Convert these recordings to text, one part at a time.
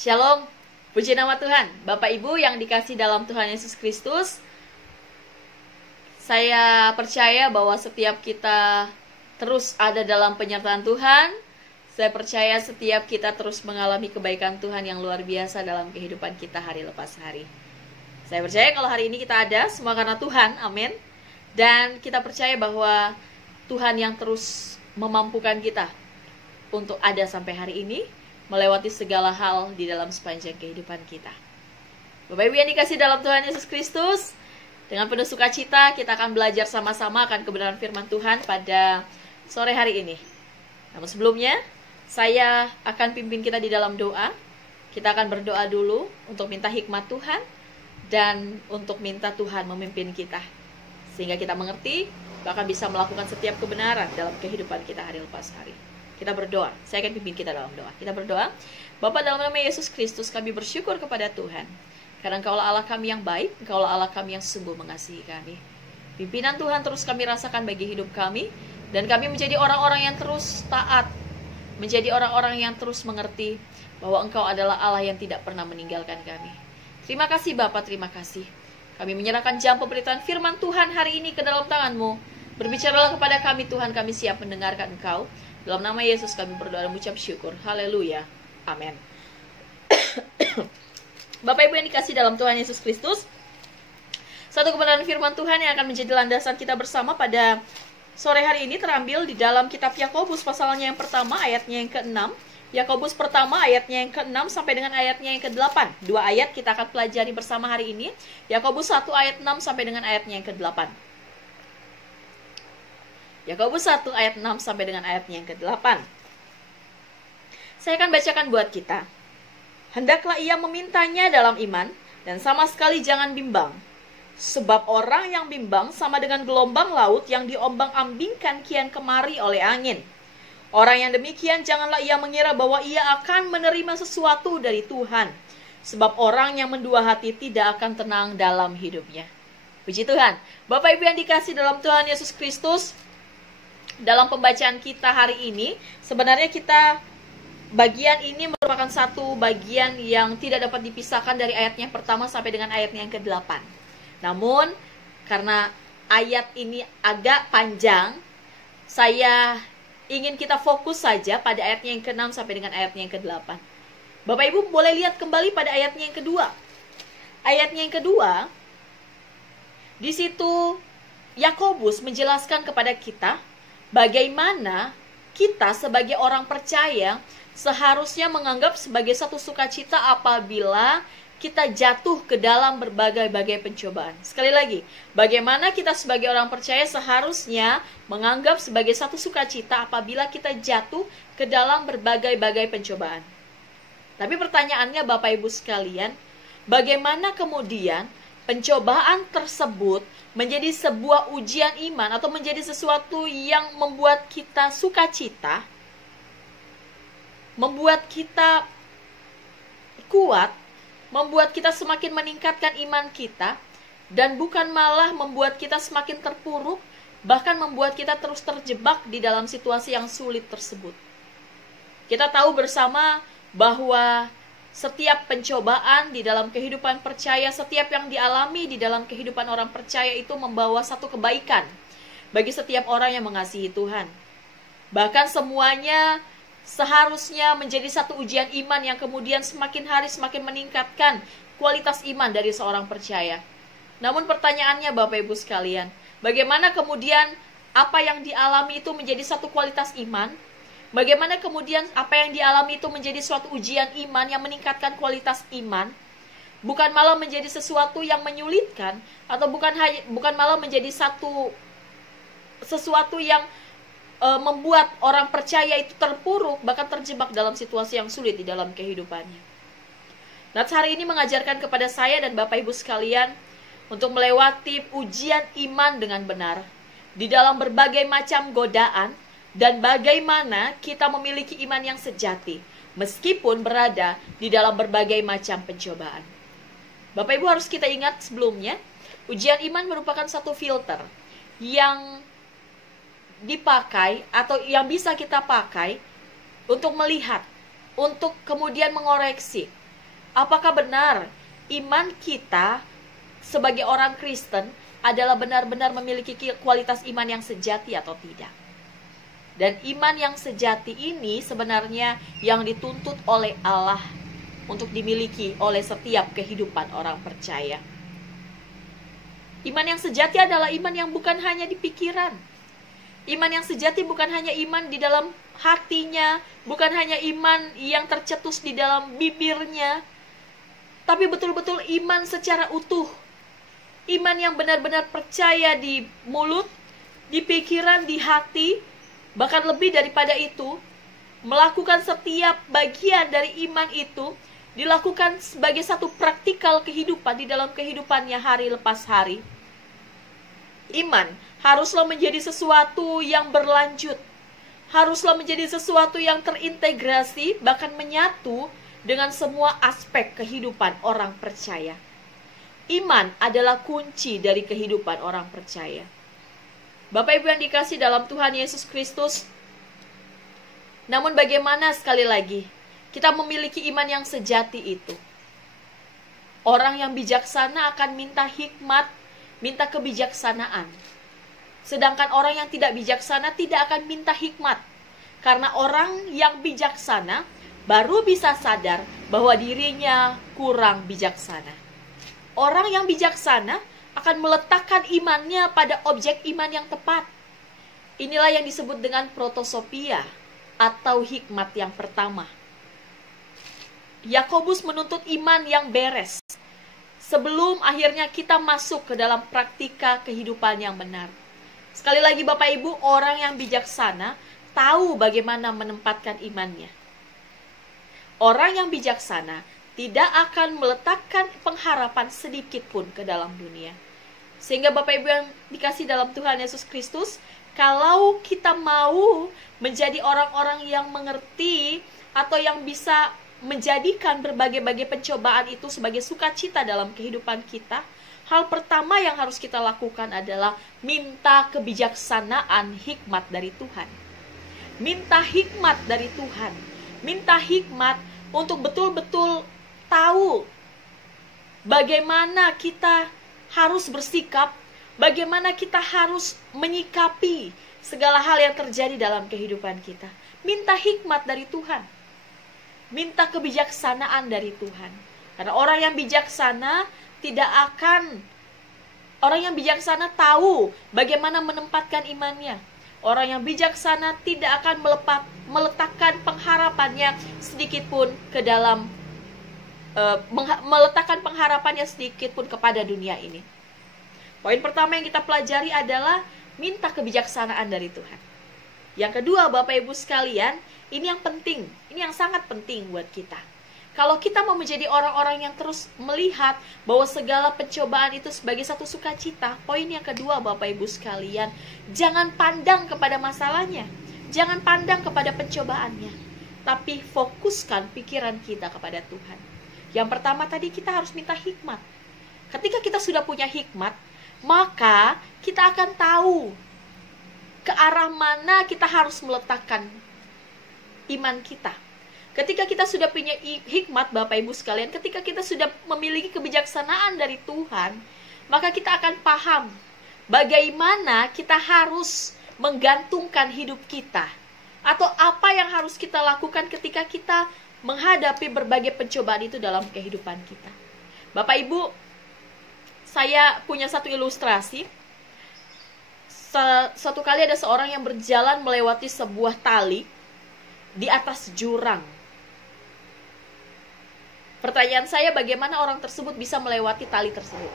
Shalom, puji nama Tuhan. Bapak Ibu yang dikasih dalam Tuhan Yesus Kristus, saya percaya bahwa setiap kita terus ada dalam penyertaan Tuhan. Saya percaya setiap kita terus mengalami kebaikan Tuhan yang luar biasa dalam kehidupan kita hari lepas hari. Saya percaya kalau hari ini kita ada, semua karena Tuhan, amin. Dan kita percaya bahwa Tuhan yang terus memampukan kita untuk ada sampai hari ini, melewati segala hal di dalam sepanjang kehidupan kita. Bapak Ibu yang dikasih dalam Tuhan Yesus Kristus, dengan penuh sukacita kita akan belajar sama-sama akan kebenaran firman Tuhan pada sore hari ini. Namun sebelumnya, saya akan pimpin kita di dalam doa. Kita akan berdoa dulu untuk minta hikmat Tuhan dan untuk minta Tuhan memimpin kita, sehingga kita mengerti, bahkan bisa melakukan setiap kebenaran dalam kehidupan kita hari lepas hari. Kita berdoa. Saya akan pimpin kita dalam doa. Kita berdoa. Bapa, dalam nama Yesus Kristus, kami bersyukur kepada Tuhan. Karena Engkaulah Allah kami yang baik, Engkaulah Allah kami yang sungguh mengasihi kami. Pimpinan Tuhan terus kami rasakan bagi hidup kami, dan kami menjadi orang-orang yang terus taat, menjadi orang-orang yang terus mengerti bahwa Engkau adalah Allah yang tidak pernah meninggalkan kami. Terima kasih Bapa, terima kasih. Kami menyerahkan jam pemberitaan firman Tuhan hari ini ke dalam tangan-Mu. Berbicaralah kepada kami Tuhan, kami siap mendengarkan Engkau. Dalam nama Yesus kami berdoa dan mengucap syukur. Haleluya. Amin. Bapak Ibu yang dikasih dalam Tuhan Yesus Kristus, satu kebenaran firman Tuhan yang akan menjadi landasan kita bersama pada sore hari ini terambil di dalam kitab Yakobus pasalnya yang pertama ayatnya yang ke-6. Yakobus pertama ayatnya yang ke-6 sampai dengan ayatnya yang ke-8. Dua ayat kita akan pelajari bersama hari ini. Yakobus 1 ayat 6 sampai dengan ayatnya yang ke-8. Yakobus 1 ayat 6 sampai dengan ayatnya yang ke-8. Saya akan bacakan buat kita. Hendaklah ia memintanya dalam iman, dan sama sekali jangan bimbang. Sebab orang yang bimbang sama dengan gelombang laut yang diombang-ambingkan kian kemari oleh angin. Orang yang demikian janganlah ia mengira bahwa ia akan menerima sesuatu dari Tuhan. Sebab orang yang mendua hati tidak akan tenang dalam hidupnya. Puji Tuhan. Bapak Ibu yang dikasih dalam Tuhan Yesus Kristus, dalam pembacaan kita hari ini, sebenarnya bagian ini merupakan satu bagian yang tidak dapat dipisahkan dari ayatnya yang pertama sampai dengan ayatnya yang ke-8. Namun, karena ayat ini agak panjang, saya ingin kita fokus saja pada ayatnya yang ke-6 sampai dengan ayatnya yang ke-8. Bapak Ibu boleh lihat kembali pada ayatnya yang kedua. Ayatnya yang kedua, di situ Yakobus menjelaskan kepada kita bagaimana kita sebagai orang percaya seharusnya menganggap sebagai satu sukacita apabila kita jatuh ke dalam berbagai-bagai pencobaan. Sekali lagi, bagaimana kita sebagai orang percaya seharusnya menganggap sebagai satu sukacita apabila kita jatuh ke dalam berbagai-bagai pencobaan. Tapi pertanyaannya Bapak Ibu sekalian, bagaimana kemudian pencobaan tersebut menjadi sebuah ujian iman atau menjadi sesuatu yang membuat kita sukacita, membuat kita kuat, membuat kita semakin meningkatkan iman kita, dan bukan malah membuat kita semakin terpuruk, bahkan membuat kita terus terjebak di dalam situasi yang sulit tersebut. Kita tahu bersama bahwa setiap pencobaan di dalam kehidupan percaya, setiap yang dialami di dalam kehidupan orang percaya itu membawa satu kebaikan bagi setiap orang yang mengasihi Tuhan. Bahkan semuanya seharusnya menjadi satu ujian iman yang kemudian semakin hari semakin meningkatkan kualitas iman dari seorang percaya. Namun pertanyaannya Bapak Ibu sekalian, bagaimana kemudian apa yang dialami itu menjadi satu kualitas iman? Bagaimana kemudian apa yang dialami itu menjadi suatu ujian iman yang meningkatkan kualitas iman? Bukan malah menjadi sesuatu yang menyulitkan, atau bukan malah menjadi sesuatu yang membuat orang percaya itu terpuruk, bahkan terjebak dalam situasi yang sulit di dalam kehidupannya. Nats hari ini mengajarkan kepada saya dan Bapak Ibu sekalian untuk melewati ujian iman dengan benar di dalam berbagai macam godaan, dan bagaimana kita memiliki iman yang sejati meskipun berada di dalam berbagai macam pencobaan. Bapak Ibu harus kita ingat sebelumnya, ujian iman merupakan satu filter yang dipakai atau yang bisa kita pakai untuk melihat, untuk kemudian mengoreksi Apakah benar iman kita sebagai orang Kristen adalah benar-benar memiliki kualitas iman yang sejati atau tidak? Dan iman yang sejati ini sebenarnya yang dituntut oleh Allah untuk dimiliki oleh setiap kehidupan orang percaya. Iman yang sejati adalah iman yang bukan hanya di pikiran. Iman yang sejati bukan hanya iman di dalam hatinya, bukan hanya iman yang tercetus di dalam bibirnya, tapi betul-betul iman secara utuh. Iman yang benar-benar percaya di mulut, di pikiran, di hati, bahkan lebih daripada itu, melakukan setiap bagian dari iman itu dilakukan sebagai satu praktikal kehidupan di dalam kehidupannya hari lepas hari. Iman haruslah menjadi sesuatu yang berlanjut, haruslah menjadi sesuatu yang terintegrasi, bahkan menyatu dengan semua aspek kehidupan orang percaya. Iman adalah kunci dari kehidupan orang percaya. Bapak Ibu yang dikasihi dalam Tuhan Yesus Kristus, namun bagaimana sekali lagi kita memiliki iman yang sejati itu? Orang yang bijaksana akan minta hikmat, minta kebijaksanaan. Sedangkan orang yang tidak bijaksana tidak akan minta hikmat. Karena orang yang bijaksana baru bisa sadar bahwa dirinya kurang bijaksana. Orang yang bijaksana akan meletakkan imannya pada objek iman yang tepat. Inilah yang disebut dengan protosopia atau hikmat yang pertama. Yakobus menuntut iman yang beres sebelum akhirnya kita masuk ke dalam praktika kehidupan yang benar. Sekali lagi Bapak Ibu, orang yang bijaksana tahu bagaimana menempatkan imannya. Orang yang bijaksana tidak akan meletakkan pengharapan sedikit pun ke dalam dunia. Sehingga Bapak Ibu yang dikasihi dalam Tuhan Yesus Kristus, kalau kita mau menjadi orang-orang yang mengerti atau yang bisa menjadikan berbagai-bagai pencobaan itu sebagai sukacita dalam kehidupan kita, hal pertama yang harus kita lakukan adalah minta kebijaksanaan hikmat dari Tuhan. Minta hikmat dari Tuhan. Minta hikmat untuk betul-betul tahu bagaimana kita harus bersikap, bagaimana kita harus menyikapi segala hal yang terjadi dalam kehidupan kita. Minta hikmat dari Tuhan. Minta kebijaksanaan dari Tuhan. Karena orang yang bijaksana orang yang bijaksana tahu bagaimana menempatkan imannya. Orang yang bijaksana tidak akan meletakkan pengharapannya sedikit pun ke dalam meletakkan pengharapannya sedikit pun kepada dunia ini. Poin pertama yang kita pelajari adalah minta kebijaksanaan dari Tuhan. Yang kedua, Bapak Ibu sekalian, ini yang penting, ini yang sangat penting buat kita. Kalau kita mau menjadi orang-orang yang terus melihat bahwa segala pencobaan itu sebagai satu sukacita, poin yang kedua Bapak Ibu sekalian, jangan pandang kepada masalahnya, jangan pandang kepada pencobaannya, tapi fokuskan pikiran kita kepada Tuhan. Yang pertama tadi kita harus minta hikmat. Ketika kita sudah punya hikmat, maka kita akan tahu ke arah mana kita harus meletakkan iman kita. Ketika kita sudah punya hikmat Bapak Ibu sekalian, ketika kita sudah memiliki kebijaksanaan dari Tuhan, maka kita akan paham bagaimana kita harus menggantungkan hidup kita, atau apa yang harus kita lakukan ketika kita menghadapi berbagai pencobaan itu dalam kehidupan kita. Bapak Ibu, saya punya satu ilustrasi. Suatu kali ada seorang yang berjalan melewati sebuah tali di atas jurang. Pertanyaan saya, bagaimana orang tersebut bisa melewati tali tersebut?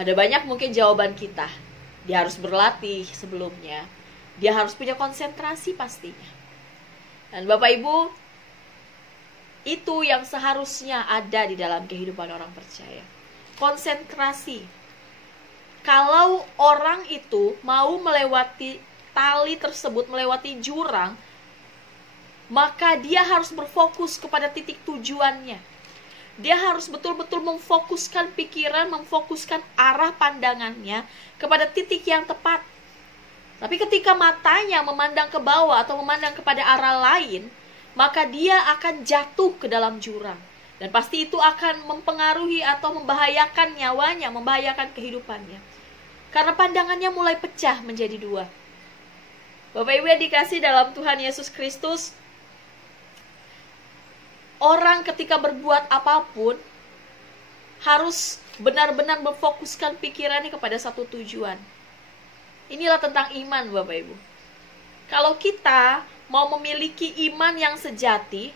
Ada banyak mungkin jawaban kita. Dia harus berlatih sebelumnya. Dia harus punya konsentrasi pastinya. Dan Bapak Ibu, itu yang seharusnya ada di dalam kehidupan orang percaya. Konsentrasi. Kalau orang itu mau melewati tali tersebut, melewati jurang, maka dia harus berfokus kepada titik tujuannya. Dia harus betul-betul memfokuskan pikiran, memfokuskan arah pandangannya kepada titik yang tepat. Tapi ketika matanya memandang ke bawah atau memandang kepada arah lain, maka dia akan jatuh ke dalam jurang. Dan pasti itu akan mempengaruhi atau membahayakan nyawanya, membahayakan kehidupannya. Karena pandangannya mulai pecah menjadi dua. Bapak Ibu yang dikasih dalam Tuhan Yesus Kristus, orang ketika berbuat apapun harus benar-benar memfokuskan pikirannya kepada satu tujuan. Inilah tentang iman, Bapak Ibu. Kalau kita mau memiliki iman yang sejati,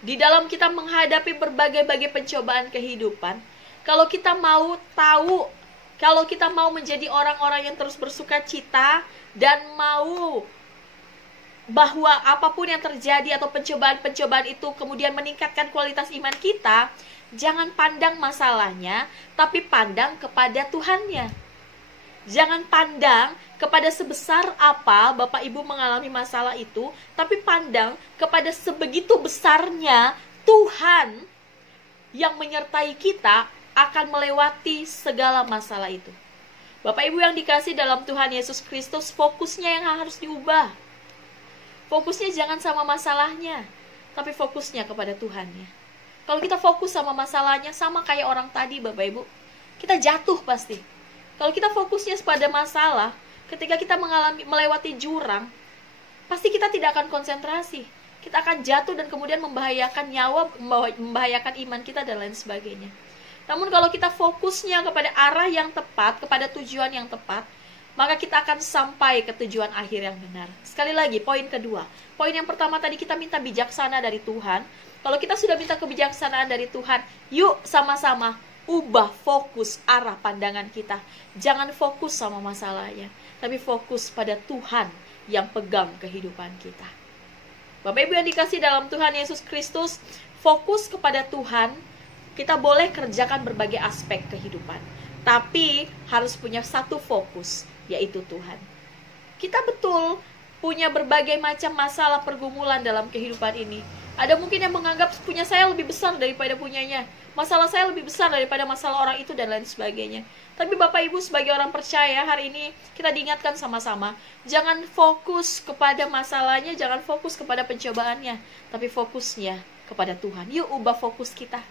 di dalam kita menghadapi berbagai-bagai pencobaan kehidupan, kalau kita mau tahu, kalau kita mau menjadi orang-orang yang terus bersuka cita, dan mau bahwa apapun yang terjadi atau pencobaan-pencobaan itu kemudian meningkatkan kualitas iman kita, jangan pandang masalahnya, tapi pandang kepada Tuhannya. Jangan pandang kepada sebesar apa Bapak Ibu mengalami masalah itu, tapi pandang kepada sebegitu besarnya Tuhan yang menyertai kita akan melewati segala masalah itu. Bapak Ibu yang dikasih dalam Tuhan Yesus Kristus, fokusnya yang harus diubah. Fokusnya jangan sama masalahnya, tapi fokusnya kepada Tuhannya. Kalau kita fokus sama masalahnya, sama kayak orang tadi Bapak Ibu, kita jatuh pasti. Kalau kita fokusnya pada masalah, ketika kita melewati jurang, pasti kita tidak akan konsentrasi. Kita akan jatuh dan kemudian membahayakan nyawa, membahayakan iman kita dan lain sebagainya. Namun kalau kita fokusnya kepada arah yang tepat, kepada tujuan yang tepat, maka kita akan sampai ke tujuan akhir yang benar. Sekali lagi, poin kedua. Poin yang pertama tadi kita minta bijaksana dari Tuhan. Kalau kita sudah minta kebijaksanaan dari Tuhan, yuk sama-sama ubah fokus arah pandangan kita. Jangan fokus sama masalahnya, tapi fokus pada Tuhan yang pegang kehidupan kita. Bapak Ibu yang dikasih dalam Tuhan Yesus Kristus, fokus kepada Tuhan. Kita boleh kerjakan berbagai aspek kehidupan, tapi harus punya satu fokus, yaitu Tuhan. Kita betul punya berbagai macam masalah pergumulan dalam kehidupan ini. Ada mungkin yang menganggap punya saya lebih besar daripada punyanya. Masalah saya lebih besar daripada masalah orang itu dan lain sebagainya. Tapi Bapak Ibu sebagai orang percaya, hari ini kita diingatkan sama-sama, jangan fokus kepada masalahnya, jangan fokus kepada pencobaannya, tapi fokusnya kepada Tuhan. Yuk ubah fokus kita.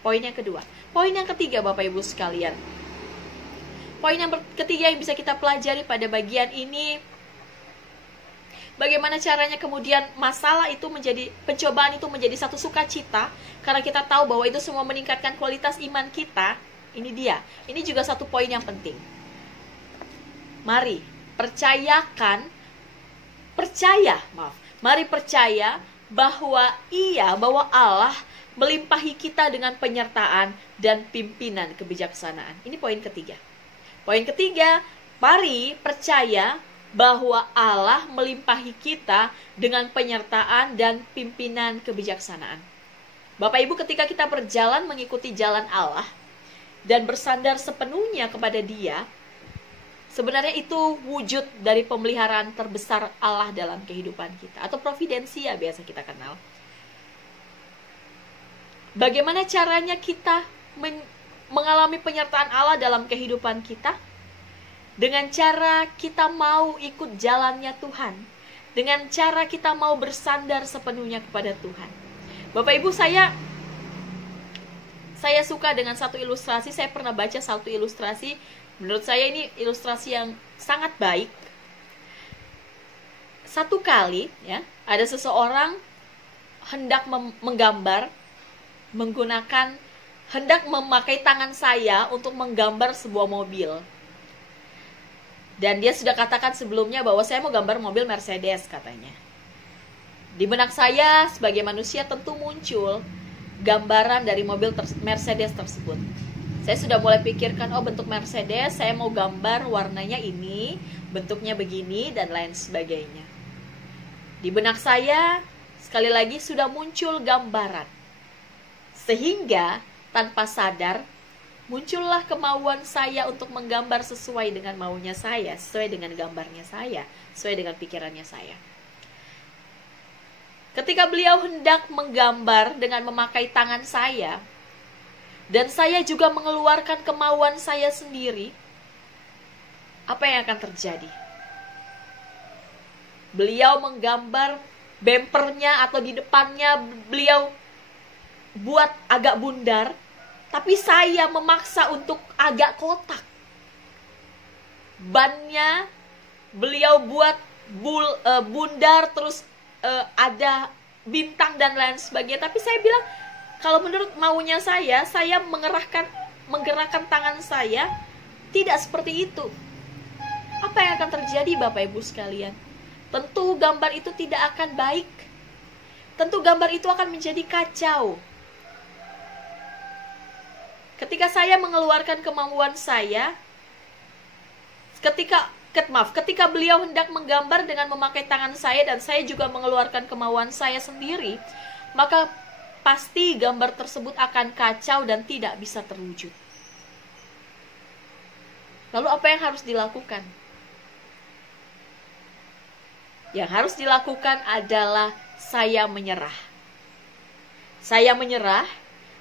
Poin yang kedua. Poin yang ketiga Bapak Ibu sekalian. Poin yang ketiga yang bisa kita pelajari pada bagian ini, bagaimana caranya kemudian masalah itu menjadi, pencobaan itu menjadi satu sukacita, karena kita tahu bahwa itu semua meningkatkan kualitas iman kita. Ini dia. Ini juga satu poin yang penting. Mari Mari percaya bahwa Allah melimpahi kita dengan penyertaan dan pimpinan kebijaksanaan. Ini poin ketiga. Poin ketiga, mari percaya bahwa Allah melimpahi kita dengan penyertaan dan pimpinan kebijaksanaan. Bapak Ibu, ketika kita berjalan mengikuti jalan Allah dan bersandar sepenuhnya kepada Dia, sebenarnya itu wujud dari pemeliharaan terbesar Allah dalam kehidupan kita, atau providensia biasa kita kenal. Bagaimana caranya kita mengalami penyertaan Allah dalam kehidupan kita? Dengan cara kita mau ikut jalannya Tuhan. Dengan cara kita mau bersandar sepenuhnya kepada Tuhan. Bapak Ibu, saya suka dengan satu ilustrasi. Saya pernah baca satu ilustrasi. Menurut saya ini ilustrasi yang sangat baik. Satu kali ya, ada seseorang hendak menggambar, hendak memakai tangan saya untuk menggambar sebuah mobil. Dan dia sudah katakan sebelumnya bahwa saya mau gambar mobil Mercedes katanya. Di benak saya sebagai manusia tentu muncul gambaran dari mobil Mercedes tersebut. Saya sudah mulai pikirkan, oh bentuk Mercedes, saya mau gambar warnanya ini, bentuknya begini, dan lain sebagainya. Di benak saya sekali lagi sudah muncul gambaran. Sehingga tanpa sadar muncullah kemauan saya untuk menggambar sesuai dengan maunya saya, sesuai dengan gambarnya saya, sesuai dengan pikirannya saya. Ketika beliau hendak menggambar dengan memakai tangan saya, dan saya juga mengeluarkan kemauan saya sendiri, apa yang akan terjadi? Beliau menggambar bempernya atau di depannya beliau buat agak bundar, tapi saya memaksa untuk agak kotak. Bannya beliau buat bundar, terus ada bintang dan lain sebagainya. Tapi saya bilang, kalau menurut maunya saya menggerakkan tangan saya tidak seperti itu. Apa yang akan terjadi Bapak Ibu sekalian? Tentu gambar itu tidak akan baik. Tentu gambar itu akan menjadi kacau. Ketika saya mengeluarkan kemampuan saya, ketika beliau hendak menggambar dengan memakai tangan saya dan saya juga mengeluarkan kemauan saya sendiri, maka pasti gambar tersebut akan kacau dan tidak bisa terwujud. Lalu apa yang harus dilakukan? Yang harus dilakukan adalah saya menyerah. Saya menyerah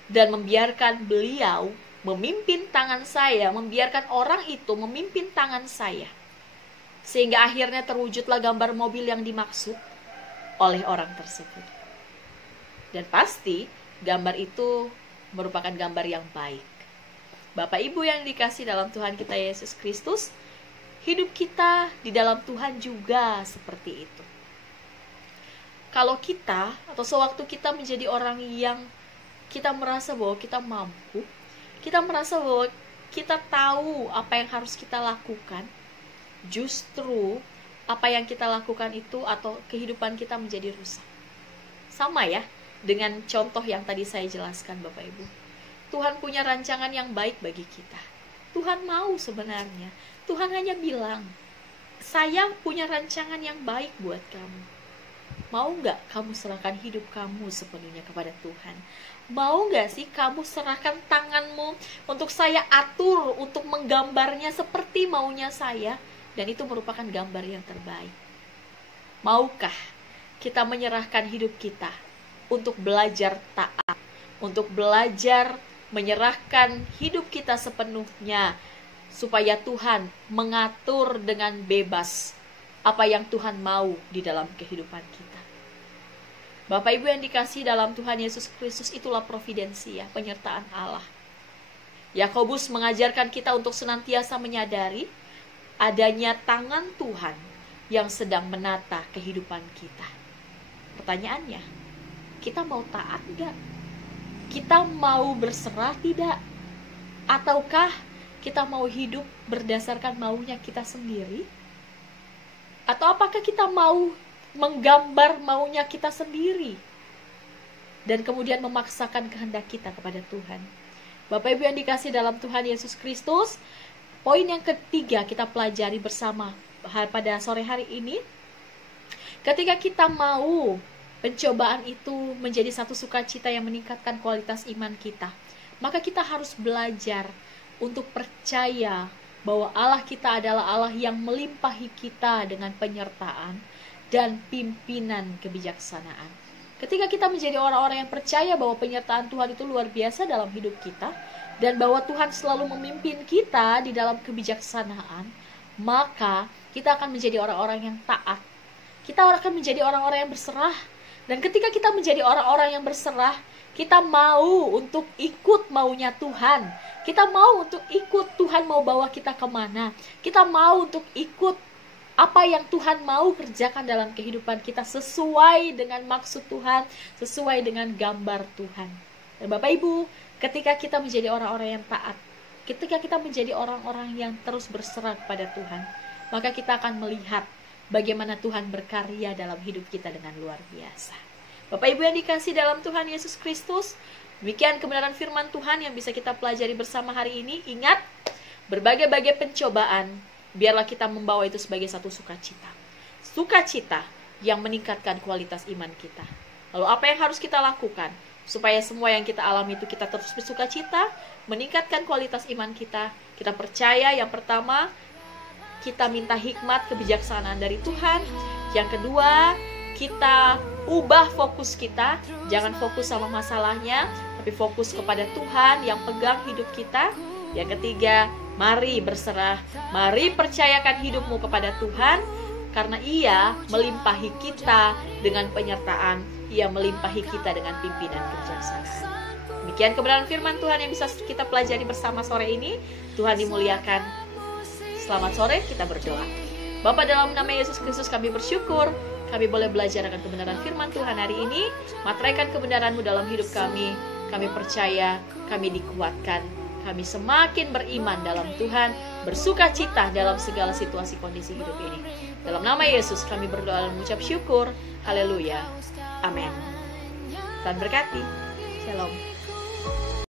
dan membiarkan beliau memimpin tangan saya, membiarkan orang itu memimpin tangan saya. Sehingga akhirnya terwujudlah gambar mobil yang dimaksud oleh orang tersebut. Dan pasti gambar itu merupakan gambar yang baik. Bapak Ibu yang dikasihi dalam Tuhan kita Yesus Kristus, hidup kita di dalam Tuhan juga seperti itu. Kalau kita, atau sewaktu kita menjadi orang yang kita merasa bahwa kita mampu, kita merasa bahwa kita tahu apa yang harus kita lakukan, justru apa yang kita lakukan itu atau kehidupan kita menjadi rusak. Sama ya dengan contoh yang tadi saya jelaskan Bapak Ibu. Tuhan punya rancangan yang baik bagi kita. Tuhan mau sebenarnya. Tuhan hanya bilang, saya punya rancangan yang baik buat kamu. Mau gak kamu serahkan hidup kamu sepenuhnya kepada Tuhan? Mau gak sih kamu serahkan tanganmu untuk saya atur, untuk menggambarnya seperti maunya saya? Dan itu merupakan gambar yang terbaik. Maukah kita menyerahkan hidup kita untuk belajar taat, untuk belajar menyerahkan hidup kita sepenuhnya, supaya Tuhan mengatur dengan bebas apa yang Tuhan mau di dalam kehidupan kita. Bapak Ibu yang dikasihi dalam Tuhan Yesus Kristus, itulah providensia, penyertaan Allah. Yakobus mengajarkan kita untuk senantiasa menyadari adanya tangan Tuhan yang sedang menata kehidupan kita. Pertanyaannya, kita mau taat enggak? Kita mau berserah tidak? Ataukah kita mau hidup berdasarkan maunya kita sendiri? Atau apakah kita mau menggambar maunya kita sendiri dan kemudian memaksakan kehendak kita kepada Tuhan? Bapak Ibu yang dikasihi dalam Tuhan Yesus Kristus, poin yang ketiga kita pelajari bersama pada sore hari ini. Ketika kita mau pencobaan itu menjadi satu sukacita yang meningkatkan kualitas iman kita, maka kita harus belajar untuk percaya bahwa Allah kita adalah Allah yang melimpahi kita dengan penyertaan dan pimpinan kebijaksanaan. Ketika kita menjadi orang-orang yang percaya bahwa penyertaan Tuhan itu luar biasa dalam hidup kita, dan bahwa Tuhan selalu memimpin kita di dalam kebijaksanaan, maka kita akan menjadi orang-orang yang taat. Kita akan menjadi orang-orang yang berserah. Dan ketika kita menjadi orang-orang yang berserah, kita mau untuk ikut maunya Tuhan. Kita mau untuk ikut Tuhan mau bawa kita kemana. Kita mau untuk ikut apa yang Tuhan mau kerjakan dalam kehidupan kita sesuai dengan maksud Tuhan, sesuai dengan gambar Tuhan. Dan Bapak Ibu, ketika kita menjadi orang-orang yang taat, ketika kita menjadi orang-orang yang terus berserah kepada Tuhan, maka kita akan melihat bagaimana Tuhan berkarya dalam hidup kita dengan luar biasa. Bapak Ibu yang dikasihi dalam Tuhan Yesus Kristus, demikian kebenaran firman Tuhan yang bisa kita pelajari bersama hari ini. Ingat, berbagai-bagai pencobaan, biarlah kita membawa itu sebagai satu sukacita. Sukacita yang meningkatkan kualitas iman kita. Lalu apa yang harus kita lakukan supaya semua yang kita alami itu kita terus bersukacita, meningkatkan kualitas iman kita? Kita percaya, yang pertama, kita minta hikmat kebijaksanaan dari Tuhan. Yang kedua, kita ubah fokus kita. Jangan fokus sama masalahnya, tapi fokus kepada Tuhan yang pegang hidup kita. Yang ketiga, mari berserah. Mari percayakan hidupmu kepada Tuhan. karena Ia melimpahi kita dengan penyertaan, Ia melimpahi kita dengan pimpinan kebijaksanaan. Demikian kebenaran firman Tuhan yang bisa kita pelajari bersama sore ini. Tuhan dimuliakan. Selamat sore, kita berdoa. Bapa, dalam nama Yesus Kristus kami bersyukur kami boleh belajar akan kebenaran firman Tuhan hari ini. Materaikan kebenaran-Mu dalam hidup kami. Kami percaya, kami dikuatkan, kami semakin beriman dalam Tuhan, bersuka cita dalam segala situasi kondisi hidup ini. Dalam nama Yesus kami berdoa dan mengucap syukur. Haleluya. Amin. Tuhan berkati. Shalom.